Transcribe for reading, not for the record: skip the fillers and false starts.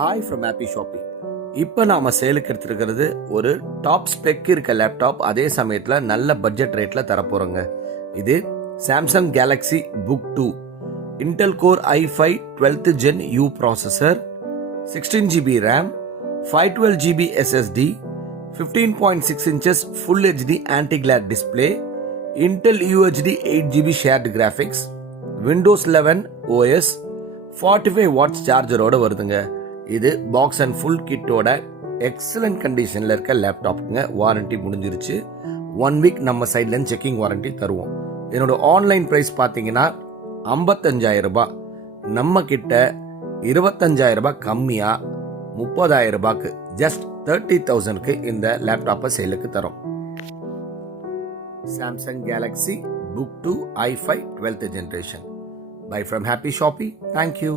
Hi from happy shopping. இப்போ நாம் சேலுக்கு எடுத்துருக்கிறது ஒரு டாப் ஸ்பெக் இருக்க லேப்டாப், அதே சமயத்தில் நல்ல பட்ஜெட் ரேட்டில் தரப்போகிறோங்க. இது Samsung Galaxy book 2 Intel core i5 12th Gen U processor, 16GB RAM, 512GB SSD, 15.6 inches Full HD anti-glare display, Intel UHD 8GB shared graphics, Windows 11 OS, 45 watts சார்ஜரோட வருதுங்க. இது box and full கிட்டோட excellent கண்டிஷனில் இருக்க லேப்டாப்புங்க. Warranty முடிஞ்சிருச்சு. 1 week நம்ம சைட்லேருந்து checking warranty தருவோம். என்னோட online price பார்த்தீங்கன்னா 55,000 ரூபாய். நம்ம கிட்ட 25,000 ரூபாய் கம்மியாக 30,000 ரூபாய்க்கு ஜஸ்ட் 30,000க்கு இந்த லேப்டாப்பை சேலுக்கு தரோம். Samsung Galaxy book 2 i5 12th generation. Bye from Happy Shopping. Thank you.